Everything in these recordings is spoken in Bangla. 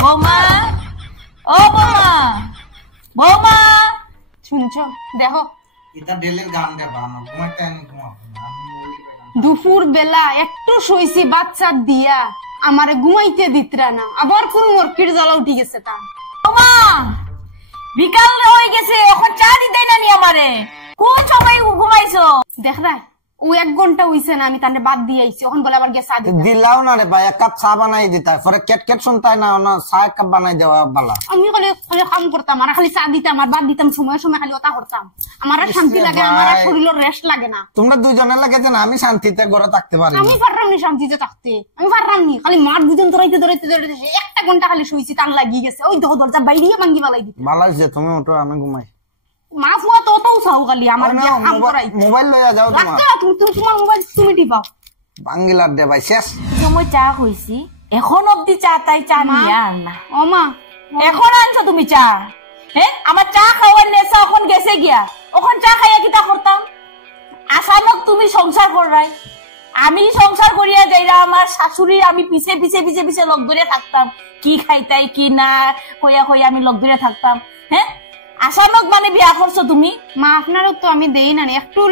বৌমা, ও বৌমা, বৌমা, শুনছো? দেখো এটা ডেলির গান দেবা আমার ঘুমাইতে আমি ঘুমাবো না। দুপুর বেলা একটু শুইছি বাচ্চা দিয়া আমারে ঘুমাইতে দিতরা না, আবার কোন মরকির জ্বালা উঠি গেছে তা। বৌমা, বিকাল হয়ে গেছে, এখন চা দিতে না নি আমারে। কোন সময় ঘুমাইছো? দেখরা ও 1 ঘন্টা হইছে না, আমি তানে বাদ দিয়ে আইছি, এখন বলে আবার গিয়ে চা দিতে। দিলাও না রে ভাই, 1 কাপ চা বানাই দিতা, পরে কেট কেট শুনতাই না, না চা 1 কাপ বানাই দেওয়া বালা। আমি খালি খালি কাম করতাম, আর খালি চা দিতাম আর বাদ দিতাম, সময় সময় খালি ওটা করতাম। আমার আর শান্তি লাগে, আমার আর শরীরের রেস্ট লাগে না। তোমরা দুজনের লাগে যে না আমি শান্তিতে ঘরে থাকতে পারি না। আমি পারলাম নি শান্তিতে থাকতে, আমি পারলাম নি। খালি মার দুজন ধরাইতে ধরাইতে ধরাইতে 1 ঘন্টা খালি শুইছি, টান লাগিয়ে গেছে। ওই দেখো দরজা বাইরে ভাঙ্গি বালাই দিতে। ভালো যে তুমি ওঠো, আমি ঘুমাই। মা ফুয়া তো ওটাও চাও খালি আমার কাম করাই। মোবাইল লইয়া যাও তোমার। রাখতে তুমি তোমার মোবাইল তুমি টিপাও। বাঙ্গিলার দে ভাই শেষ। সময় চা হইছি, এখন অব্দি চা তাই চা নিয়ে আন না। ও মা, এখন আনছো তুমি চা? হ্যাঁ, আমার চা খাওয়ার নেশা এখন গেছে গিয়া। ওখান চা খাইয়া কিতা করতাম? আসামক তুমি সংসার করাই, আমি সংসার করিয়া যাইরা আমার শাশুড়ি আমি পিছে পিছে পিছে পিছে লগ ধরে থাকতাম, কি খাইতাই কি না কইয়া কইয়া আমি লগ ধরে থাকতাম। হ্যাঁ, আসামক মানে বিয়া করছো তুমি? মা আপনারও তো আমি দেই না, একটু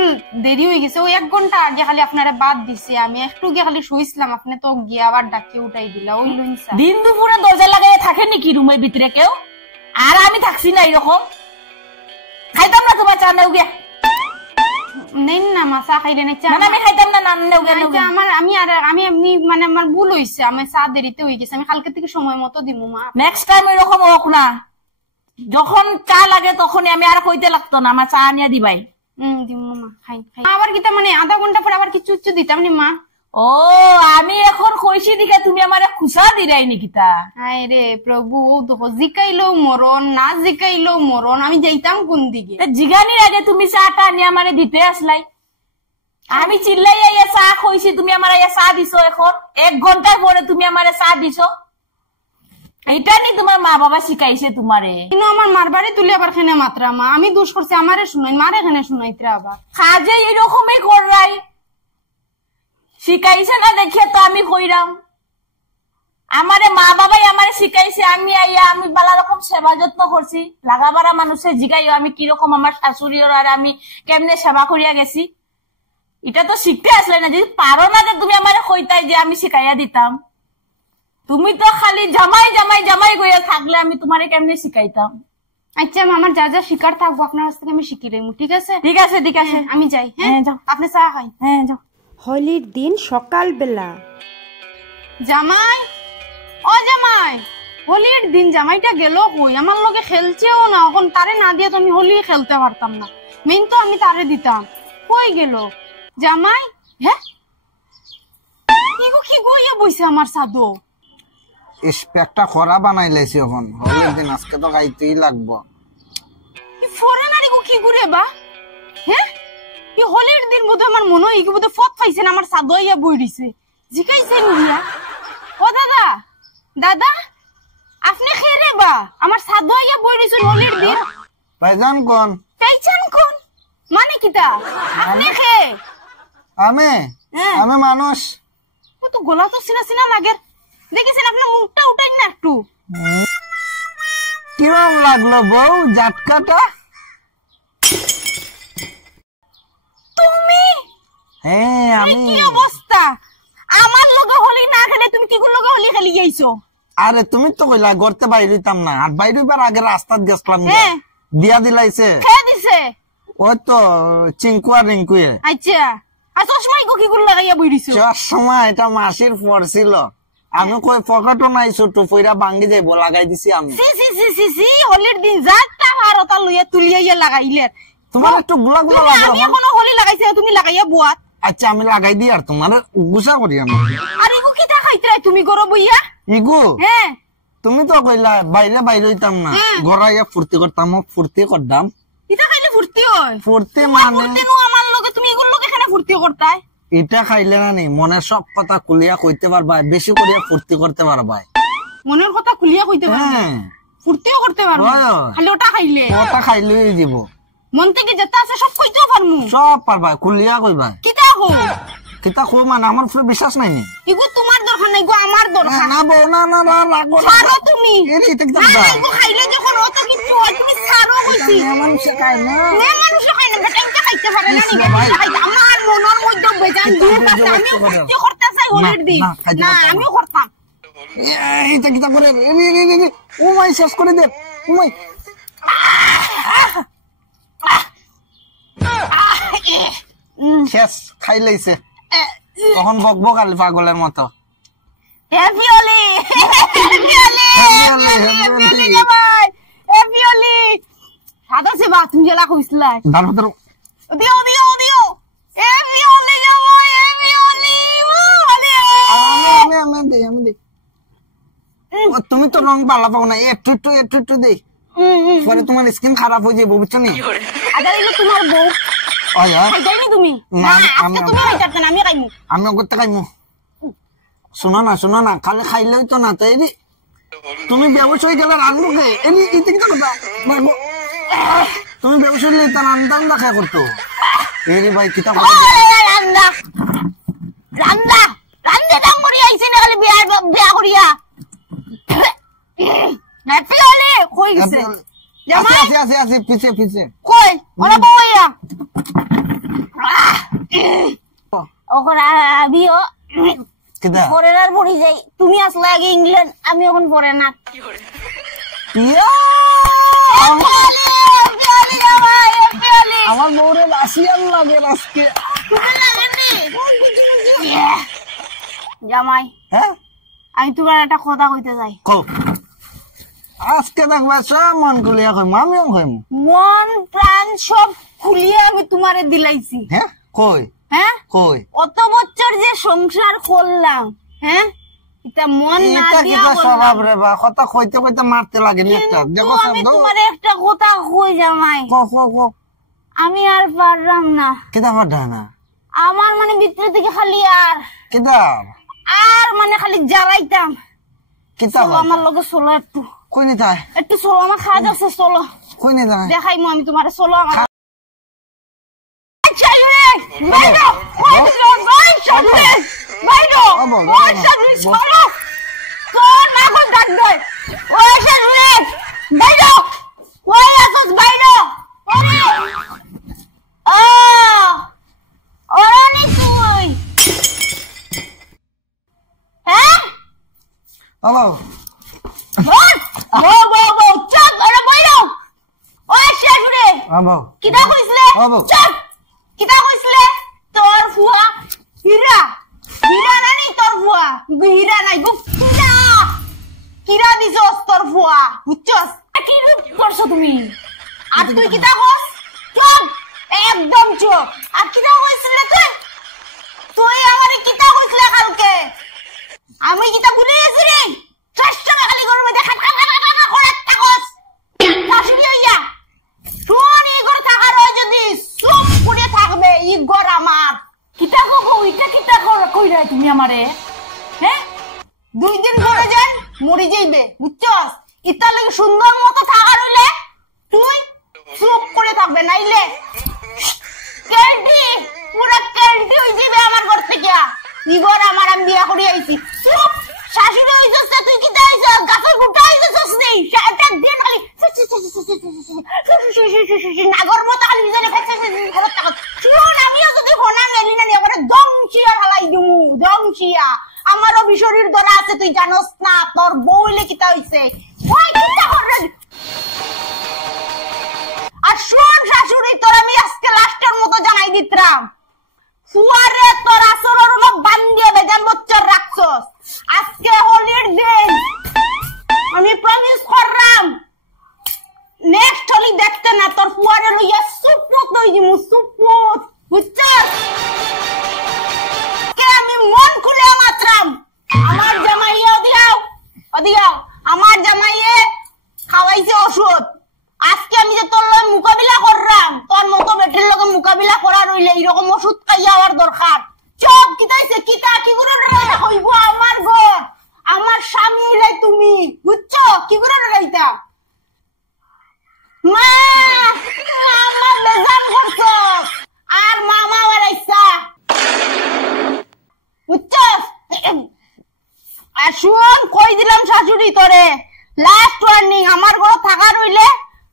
দেরি হয়ে গেছে। ওই 1 ঘন্টা আগে খালি আপনারা বাদ দিছি, আমি একটু গিয়ে খালি শুইছিলাম, আপনি তো গিয়ে আবার ডাকিয়ে উঠাই দিলা। ওই লইনসা দিন দুপুরে দরজা লাগাইয়া থাকে নাকি রুমের ভিতরে কেউ? আর আমি থাকছি না এরকম, খাইতাম না তোমার চা নেও গিয়া। নেন না মা, চা খাইলে না চা? আমি খাইতাম না, নেও গিয়া নেও গিয়া। আমার আমি এমনি মানে আমার ভুল হইছে, আমি চা দেরিতে হয়ে গেছে, আমি কালকে থেকে সময় মতো দিমু মা। নেক্সট টাইম এরকম হোক না, যখন চা লাগে তখনই আমি আর কইতে লাগতো না, আমার চা আনিয়া দিবাই। দিমু মা, খাই খাই। আবার কিতা মানে আধা ঘন্টা পরে আবার কিছু কিছু দিতাম নি মা। ও, আমি এখন কইছি দিকে তুমি আমারে খুশা দিলাই নাকি তা? হায় রে প্রভু, দেখো জিকাইলেও মরণ, না জিকাইলেও মরণ, আমি যাইতাম কোন দিকে? জিগানির আগে তুমি চাটা আনিয়া আমারে দিতে আসলাই। আমি চিল্লাই আইয়া চা কইছি, তুমি আমার আইয়া চা দিছো। এখন 1 ঘন্টার পরে তুমি আমারে চা দিছো। এটা নি তোমার মা বাবা শিখাইছে তোমারে? কিন্তু আমার মার বাড়ি তুলে আবার খেনে মাত্রা মা, আমি দোষ করছি, আমারে শুনাই, মারে এখানে শুনাইতে আবার। কাজে এরকমই কররাই, শিখাইছে না দেখিয়ে তো আমি কইরাম। আমারে মা বাবাই আমারে শিখাইছে, আমি আইয়া আমি বালা রকম সেবা যত্ন করছি। লাগাবারা মানুষের জিগাইও আমি কিরকম আমার শাশুড়ি আর আমি কেমনে সেবা করিয়া গেছি। এটা তো শিখতে আসলে না, যদি পারো না যে তুমি আমারে কইতাই যে আমি শিখাইয়া দিতাম। তুমি তো খালি জামাই জামাই জামাই কইয়া থাকলে আমি তোমারে কেমনে শিখাইতাম? আচ্ছা আমার যা যা শিকার থাকবো আপনার কাছ থেকে আমি শিখি লইমু, ঠিক আছে? ঠিক আছে ঠিক আছে, আমি যাই। হ্যাঁ যাও, আপনি চা খাই। হ্যাঁ যাও। হোলির দিন সকালবেলা। জামাই, ও জামাই, হোলির দিন জামাইটা গেল কই? আমার লগে খেলছেও না, এখন তারে না দিয়ে তো আমি হোলি খেলতে পারতাম না। মেইন তো আমি তারে দিতাম, কই গেল জামাই? হ্যাঁ, কি গো ইয়ে বইছে আমার সাদো। স্পেকটা খরা বানাই লাইছি, এখন হোলির দিন আজকে তো গাইতেই লাগবো। ফরেনারি গো কি করে বা? হ্যাঁ, এই হোলির দিন বোধ আমার মনে হয় কি বোধ ফত পাইছে না, আমার সাদো ইয়া বই দিছে, জিকাইছে নিয়া। ও দাদা, দাদা আপনি খেরে বা আমার সাদো ইয়া বই দিছে হোলির দিন। ভাইজান কোন? পেছন কোন মানে কিটা? আপনি খে? আমি আমি মানুষ। ও তো গলা তো সিনা সিনা লাগে, দেখেছেন আপনার মুখটা উঠাই না একটু। কিরম লাগলো বউ জাটকাটা? তুমি? হ্যাঁ আমি। কি অবস্থা, আমার লগে হোলি না খেলে তুমি কি লগে হোলি খেলি যাইছো? আরে তুমি তো কইলা গড়তে বাইরে হইতাম না, আর বাইরে হইবার আগে রাস্তাত গেছলাম, দিয়া দিলাইছে। খেয়ে দিছে ওই তো চিঙ্কু আর রিঙ্কুয়ে। আচ্ছা, আর চশমাই গো কি লাগাইয়া বই দিছো? চশমা এটা মাসির পড়ছিল, আমি কই পকেটও নাই, ছোট পয়রা ভাঙ্গি যাইব, লাগাই দিছি আমি। সি সি সি সি সি, হোলির দিন যাত্রা ভারতা লইয়া তুলিয়া লাগাইলে তোমার একটু গুলা গুলা লাগে। আমি এখনো হোলি লাগাইছে, তুমি লাগাইয়া বুয়াত। আচ্ছা আমি লাগাই দিই, আর তোমার গুছা করি আমি। আর ইগু কি দেখাইতে তুমি গরো বইয়া? ইগু হ্যাঁ, তুমি তো কইলা বাইরে বাইরে হইতাম না, গড়াইয়া ফুর্তি করতাম, ফুর্তি করতাম। এটা খাইলে ফুর্তি হয়? ফুর্তি মানে ফুর্তি নো আমার লগে, তুমি এগুলো লগে এখানে ফুর্তি করতাই? এটা খাইলে না নি মনের সব কথা খুলিয়া কইতে পারবা, বেশি করিয়া ফুর্তি করতে পারবা। মনের কথা খুলিয়া কইতে পারবা, হ্যাঁ ফুর্তিও করতে পারবা, খালি ওটা খাইলে? ওটা খাইলেই দিব, মন থেকে যেটা আছে সব কইতেও পারমু। সব পারবা, খুলিয়া কইবা। কিটা হো কিতা কো মানে আমার উপরে বিশ্বাস নাই নি ইগো তোমার দরকার নাই গো আমার দরকার না বউ না না না রাখো ছাড়ো তুমি এরে এটা কিতা না ইগো খাইলে যখন অত কিছু হয় তুমি ছাড়ো কইছি মানুষ খায় না মানুষ খায় না বেটা ইনটা খাইতে পারে না নি আমার মনের মধ্যে বেজান দুঃখ আছে আমি কি করতে চাই হোলির দিন না আমিও করতাম এইটা কিতা করে ও মাই শেষ করে দে ও মাই শেষ খাই লাইছে তখন বকবক আলি পাগলের মতো হ্যাপি হোলি হ্যাপি হোলি সাদা সে বাত তুমি জেলা কইছলা দার ভিতর দিও দিও দিও হ্যাপি হোলি জামাই হ্যাপি হোলি হোলি আমি দে তুমি তো রং ভালো পাও না একটু দে পরে তোমার স্কিন খারাপ হয়ে যাবে বুঝছো নি আদার এগুলো তোমার বউ খাইতাইনি তুমি না আজকে তুমি খাইতাতে না আমি খাইমু আমি করতে খাইমু শোনো না খালি খাইলেই তো না তাই রে তুমি বেউস হয়ে গেলে রান্নু কে এনি ইতে কি কথা তুমি বেউস হইলে তো রান্দাম দেখা করতো এরি ভাই কিতা করে রান্না দাম করি আইছে না খালি বিয়া করিয়া হ্যাপি হোলি কই গেছে জামাই আসি পিছে কই ওরা বউয়া ওকরা বিও কিতা ফরেনার পড়ি যাই তুমি আসলে আগে ইংল্যান্ড আমি এখন ফরেনার ইয়া আমার বউরে রাশিয়ান লাগে আজকে জামাই হ্যাঁ আমি তোমার একটা কথা কইতে চাই কও আজকে দেখবা সব মন খুলিয়া কই আমিও কইম মন প্রাণ সব খুলিয়া আমি তোমারে দিলাইছি হ্যাঁ কই হ্যাঁ কই অত বছর যে সংসার করলাম হ্যাঁ এটা মন না এটা দিয়া কি স্বভাব রে বা কথা কইতে মারতে লাগে একটা দেখো আমি তোমারে একটা কথা কই জামাই কো আমি আর পারলাম না কিতা পারদা না আমার মানে ভিতর থেকে খালি কিতা আর মানে খালি জ্বালাইতাম কিতা চলো আমার লগে চলো কই নি তাই একটু চলো আমার খাওয়া যাচ্ছে চলো কই নি তাই দেখাইমু আমি তোমারে চলো আমার কিতা কইছিলে কিতা কইছিলে তোর ফুয়া হীরা নানি তোর ফুয়া হীরা নাই গো কিরা দিছস তোর ফুয়া বুঝছস কি রূপ করছো তুমি আর তুই কিতা কস চুপ একদম চুপ আর কিতা কইছিলে তুই আমারে কিতা কইছিলে কালকে আমি কিতা ভুলে গেছি রে চেষ্টা খালি করবে দেখা করে থাকস শাশুড়ি হইয়া শুন ইগর থাকার হয় যদি চুপ করে থাকবে ইগর আমার কিতা কব ইটা কিতা কইরা তুমি আমারে হ্যাঁ 2 দিন পরে যান মরে যাইবে বুঝছস ইতার লাগি সুন্দর মতো থাকার হইলে তুই চুপ করে থাকবে নাইলে ক্যান্ডি পুরো ক্যান্ডি হই যাবে আমার ঘর থেকে ইগর আমার আমি বিয়া করে আইছি চুপ শাশুড়ি হইছস তুই কি দাইছস গাছের গুটা হইছস নেই এটা দিন খালি নাগর মতো খালি বিজনে শুন আমিও যদি হোনা মেলি না নিয়ে করে দংশিয়া হালাই দিমু দংশিয়া আমারও বিশরীর ধরা আছে তুই জানোস না তোর বউলে কিতা হইছে ওই কিতা করে আর শুন শাশুড়ি তোর আমি আজকে লাস্টের মতো জানাই দিতরাম ফুয়ারে তোর আসরের হলো বান্দিয়ে বেজান বচ্চর রাখছস আজকে হোলির দিন আমি প্রমিস করলাম নেক্সট হোলি দেখতে না তোর ফুয়ারে লইয়া সুপুত হই দিমু সুপুত বুঝছস কে আমি মন খুলে মাত্রাম আমার জামাইয়া দিও আমার জামাইয়ে খাওয়াইছে ওষুধ আজকে আমি যে তোর লগে মোকাবিলা করলাম তোর মতো বেটির লগে মোকাবিলা করা রইলে এরকম ওষুধ খাইয়া আমার দরকার চপ কিতাইছে কিতা কি করে হইব আমার ঘর আমার স্বামী হইলাই তুমি বুঝছো কি করে রাইতা মা মামা বেজান করছো আর মামা ওরাইছা বুঝছস? আর শুন, কই দিলাম শাশুড়ি তোরে, লাস্ট ওয়ার্নিং, আমার ঘরে থাকা রইলে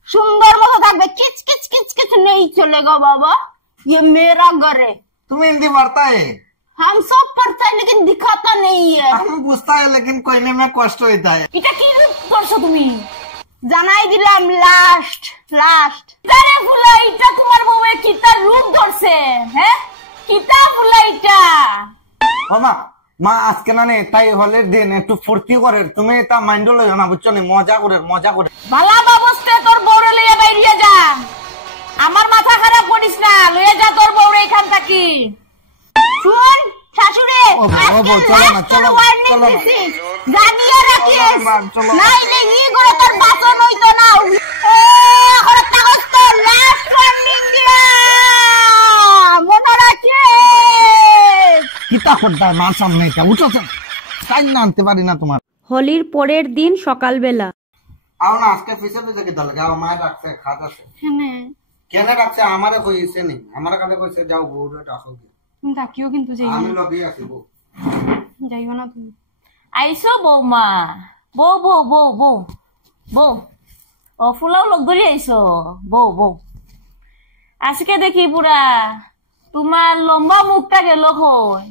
সুন্দর মতো থাকবে, কিচ কিচ কিচ কিচ নেই চলেগা বাবা, ये मेरा घर है। तुम्हें हिंदी पढ़ता है? हम सब पढ़ता है लेकिन दिखाता नहीं है। हम पूछता है लेकिन कहने में कष्ट होता है। এটা কি করছো তুমি? জানাই দিলাম লাস্ট লাস্ট। তারে ফুলা, এটা তোমার বউয়ের কিতা রূপ ধরছে, হ্যাঁ? কিতা ফুলা এটা? ও মা, মা আজকে না নে তাই হলের দিন একটু ফুর্তি করে, তুমি এটা মাইন্ড লইও না, বুঝছো নি? মজা করে মজা করে। ভালা বাবস্তে তোর বউরে লইয়া বাইরিয়া যা, আমার মাথা খারাপ করিস না, লইয়া যা তোর বউরে এখান থাকি। শুন শাশুড়ি, ও বউ, আজকে চলো না, last চলো না, warning চলো না। দিছি, জানিয়ে রাখিস, চলো না, চলো না। নাইলে ই করে তোর বাসন হইতো না। এখন কাগজ তো লাস্ট ওয়ার্নিং দিলাম, মনে রাখিস। কিতা করতে হয় মার সামনে, এটা উঠো তাই না আনতে পারি না তোমার। হোলির পরের দিন সকালবেলা আও না, আজকে ফিসে ফিসে কি দল গাও, মায়ের রাখছে খাত আছে কেন রাখছে, আমারে কইছে নি, আমার কাছে কইছে যাও বউরে ডাকো, ডাকিও কিন্তু যাইও আমি না, লগি আছি বউ। যাইও না তুমি। আইসো বৌমা, বউ বউ বউ বউ বউ, ও ফুলাও লোক ধরে আইসো, বউ বউ। আজকে দেখি পুরা তোমার লম্বা মুখটা গেল কই,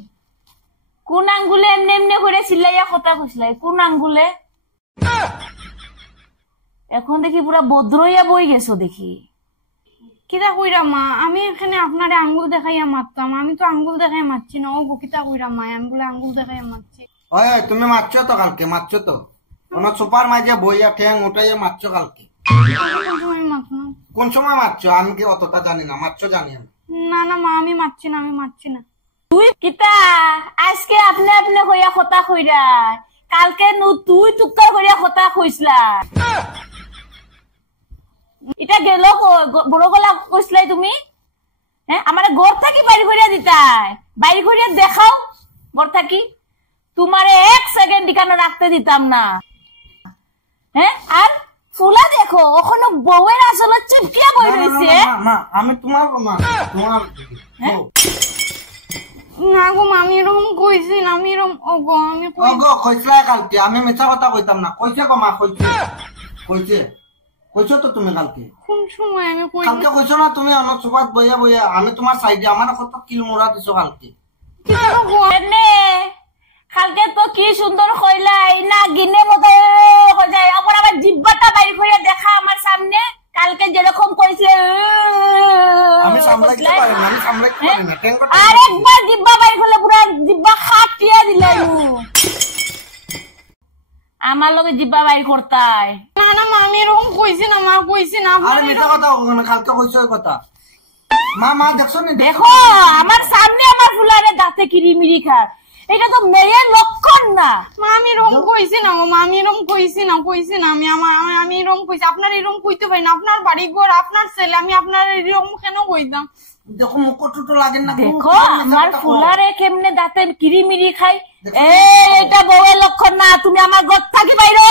কোন আঙ্গুলে এমনি এমনি করে চিল্লাইয়া কথা কইসলাই, কোন আঙ্গুলে? এখন দেখি পুরা বদ্রইয়া বই গেছো দেখি। কিতা কইরা মা, আমি এখানে আপনারে আঙ্গুল দেখাইয়া মারতাম, আমি তো আঙ্গুল দেখাই মারছি না। ও কিতা কইরা মা, আমি বলে আঙ্গুল দেখাইয়া মারছি। ওই তুমি মারছো তো কালকে, মারছো তো কোন সুপার মাঝে বইয়া ঠ্যাং উঠাইয়া মারছো কালকে। আমি মারছি না। কোন সময় মারছো আমি কি অতটা জানি না, মারছো জানি আমি। না না মা, আমি মারছি না, আমি মারছি না। তুই কিতা আজকে আপনি আপনি কইয়া কথা কইরা, কালকে তুই টুকটার করিয়া কথা কইসলা। এটা গেল বড় গলা কইসলাই তুমি, হ্যাঁ? আমার ঘর থাকি বাইরে করিয়া দিতাই, বাইরে করিয়া দেখাও ঘর থাকি, তোমারে এক সেকেন্ড এখানে রাখতে দিতাম না, হ্যাঁ? আর ফুলা দেখো ওখানে বউয়ের আসলে চিপকিয়া বই রয়েছে। না আমি তোমার না, তোমার না গো মা, আমি এরকম কইছি না, আমি এরকম ও গো আমি কই গো কইছলা কালকে, আমি মিছা কথা কইতাম না, কইছে গো মা, কইছে কইছে কইছো তো তুমি কালকে। কোন সময় আমি কই কালকে কইছো না তুমি অনেক সুবাদ বইয়া বইয়া, আমি তোমার সাইডে আমার কত কিল মোড়া দিছো কালকে। কালকে তো কি সুন্দর কইলাই না, গিনে মতো কইলাই, আবার আবার জিব্বাটা বাইরে করে দেখা আমার সামনে, কালকে যেরকম কইছে আমি সামলাইতে পারি না, আমি সামলাইতে পারি না, টেনকো আর একবার জিব্বা বাইরে করলে পুরো জিব্বা খাটিয়ে দিলাই। আমার লগে জিব্বা বাইর করতাই। না না মা, আমি এরকম কইছি না মা, কইছি না। আরে মিথ্যা কথা কখনো, কালকে কইছো এই কথা। মা মা দেখছো নি, দেখো আমার সামনে আমার ফুলারে দাঁতে কিরিমিরি খা, এটা তো মেয়ের লক্ষণ না। মা আমি এরকম কইছি না গো মা, আমি এরকম কইছি না, কইছি না আমি, আমি এরকম কইছি। আপনার এরকম কইতে পারি না, আপনার বাড়ি ঘর, আপনার ছেলে, আমি আপনার এরকম কেন কইতাম? দেখো মুখ টুটো লাগে না। দেখো আমার ফুলারে কেমনে দাঁতে কিরিমিরি খাই, এটা বউয়ের লক্ষণ না। তুমি আমার ঘর থাকি বাইরো।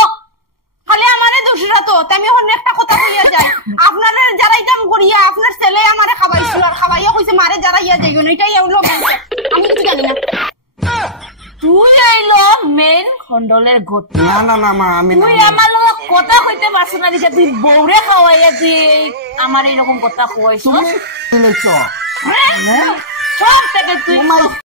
খালি আমারে দোষীরা তো, আমি এখন একটা কথা কইয়া যাই, আপনার যারাইতাম করিয়া আপনার ছেলে আমারে খাবাইছিল, আর খাবাইয়া কইছে মারে যারাইয়া যাইগো না, এটাই হলো আমি কিছু জানি না। তুই আইলো মেন খন্ডলের ঘট। না না না মা, আমি তুই আমার লগে কথা কইতে পারছ না দিকে, তুই বউরে খাওয়াইয়া তুই আমার এরকম কথা কইছ। তুমি লইছো সব থেকে তুই